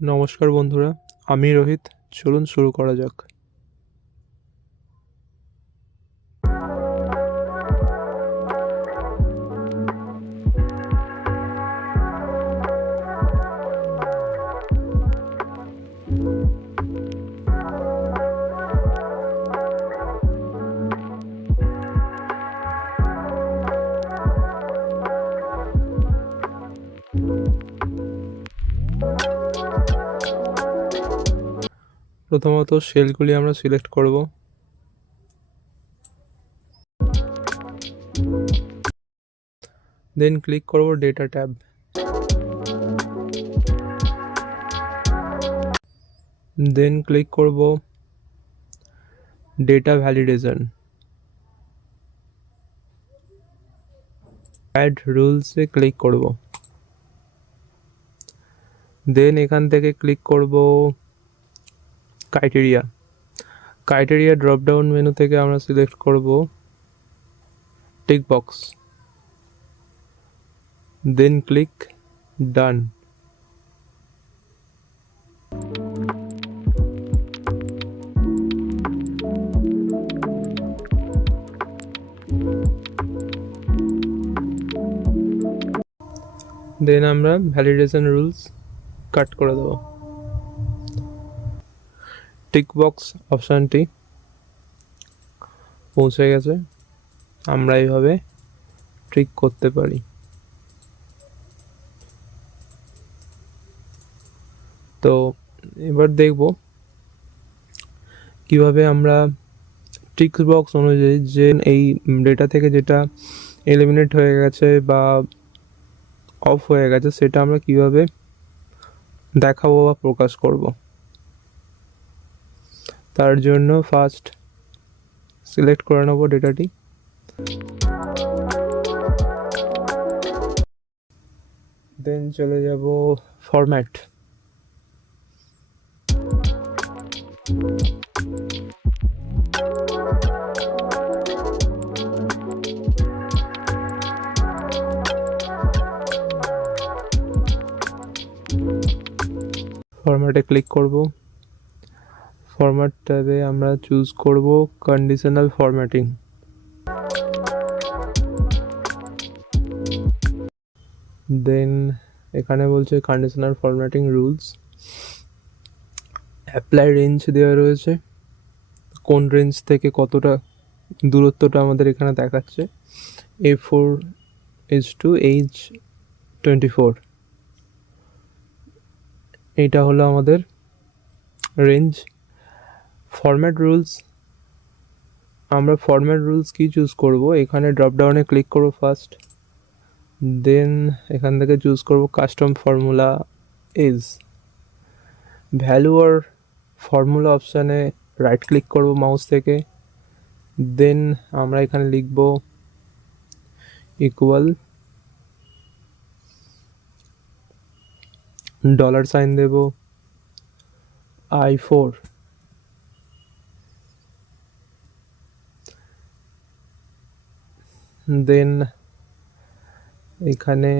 নমস্কার বন্ধুরা, আমি রোহিত। চলুন শুরু করা যাক। প্রথমত সেলগুলি আমরা সিলেক্ট করব। দেন ক্লিক করব ডেটা ট্যাব। দেন ক্লিক করব ডেটা ভ্যালিডেশন। অ্যাড রুলসে ক্লিক করব। দেন এখান থেকে ক্লিক করব ক্রাইটেরিয়া ড্রপ ডাউন মেনু থেকে আমরা সিলেক্ট করব টিক বক্স। দেন ক্লিক ডান। দেন আমরা ভ্যালিডেশন রুলস কাট করে দেবো। টিক বক্স অপশানটি পৌঁছে গেছে, আমরা এইভাবে ট্রিক করতে পারি। তো এবার দেখব কিভাবে আমরা টিক বক্স অনুযায়ী যে এই ডেটা থেকে যেটা এলিমিনেট হয়ে গেছে বা অফ হয়ে গেছে সেটা আমরা কিভাবে দেখাবো বা প্রকাশ করব। তার জন্য ফার্স্ট সিলেক্ট করে নেব ডেটাটি। দেন চলে যাব ফরম্যাট। ফরম্যাটে ক্লিক করব। ফরম্যাট ট্যাবে আমরা চুজ করব কন্ডিশনাল ফরম্যাটিং। দেন এখানে বলছে conditional formatting rules. Apply range দেওয়া রয়েছে, কোন রেঞ্জ থেকে কতটা দূরত্বটা আমাদের এখানে দেখাচ্ছে। A4:H24 এইটা হলো আমাদের রেঞ্জ। ফরম্যাট রুলস, আমরা ফরম্যাট রুলস কি চুজ করব, এখানে ড্রপ ডাউনে ক্লিক করব ফার্স্ট। দেন এখান থেকে চুজ করব কাস্টম ফর্মুলা ইজ। ভ্যালু আর ফর্মুলা অপশানে রাইট ক্লিক করব মাউস থেকে। দেন আমরা এখানে লিখব ইকুয়াল, ডলার সাইন দেব I4। দেন এখানে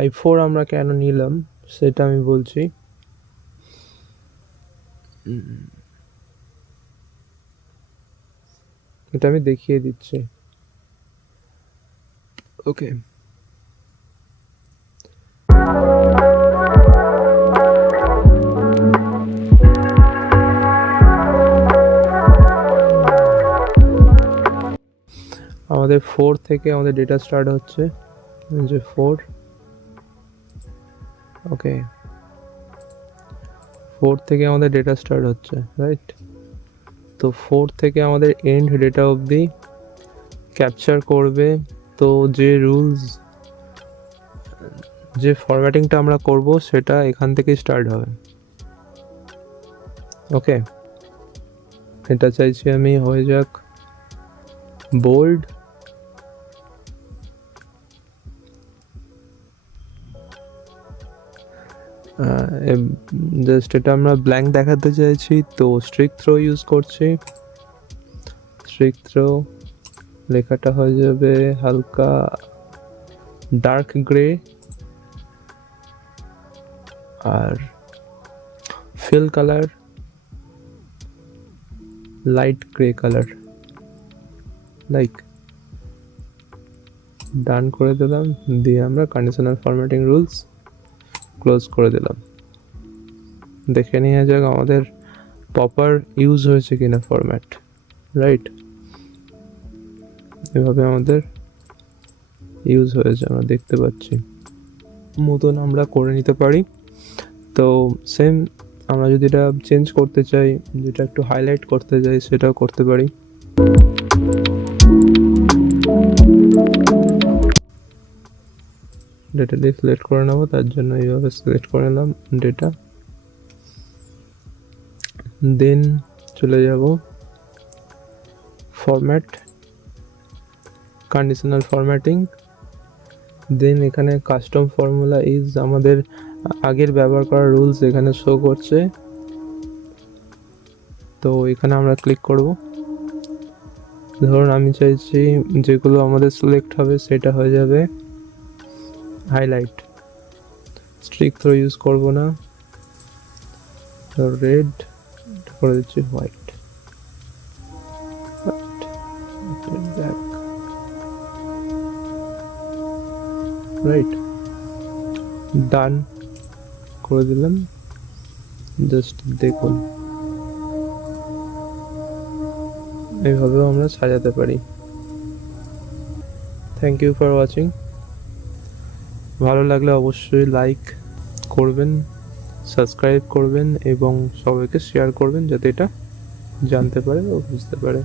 I4 আমরা কেন নিলাম সেটা আমি বলছি। এটা আমি দেখিয়ে দিচ্ছি। ওকে, আমাদের 4 থেকে আমাদের ডেটা স্টার্ট হচ্ছে, যে 4। ওকে, 4 থেকে আমাদের ডেটা স্টার্ট হচ্ছে, রাইট। তো 4 থেকে আমাদের এন্ড ডেটা অবধি ক্যাপচার করবে। তো যে রুলস, যে ফরম্যাটিংটা আমরা করব সেটা এখান থেকেই স্টার্ট হবে। ওকে, এটা চাইছি আমি হয়ে যাক বোল্ড। জাস্ট এটা আমরা ব্ল্যাঙ্ক দেখাতে চাইছি, তো স্ট্রিক থ্রো ইউজ করছি। স্ট্রিক থ্রো লেখাটা হয়ে যাবে হালকা ডার্ক গ্রে আর fill colour light grey colour, like done করে দিলাম, দিয়ে আমরা কন্ডিশনাল ফরম্যাটিং রুলস ক্লোজ করে দিলাম। দেখে নেওয়া যাক আমাদের প্রপার ইউজ হয়েছে কিনা ফরম্যাট, রাইট? এভাবে আমাদের ইউজ হয়েছে, আমরা দেখতে পাচ্ছি। মতন আমরা করে নিতে পারি। তো সেম আমরা যদি এটা চেঞ্জ করতে চাই, যেটা একটু হাইলাইট করতে চাই, সেটাও করতে পারি। ডেটা দিয়ে সিলেক্ট করে নেবো, তার জন্য এইভাবে সিলেক্ট করে নিলাম ডেটা। দেন চলে যাব ফরম্যাট, কন্ডিশনাল ফরম্যাটিং। দেন এখানে কাস্টম ফর্মুলা ইজ আমাদের আগের ব্যবহার করা রুলস এখানে শো করছে, তো এখানে আমরা ক্লিক করব। ধরুন আমি চাইছি যেগুলো আমাদের সিলেক্ট হবে সেটা হয়ে যাবে হাইলাইট, স্ট্রিক থ্রো ইউজ করব না, তো রেড করে দিচ্ছি হোয়াইট, রাইট, ডান করে দিলাম। জাস্ট দেখুন এইভাবেও আমরা সাজাতে পারি। Thank you for watching. ভালো লাগলে অবশ্যই লাইক করবেন, সাবস্ক্রাইব করবেন এবং সবাইকে শেয়ার করবেন যাতে এটা জানতে পারে ও বুঝতে পারে।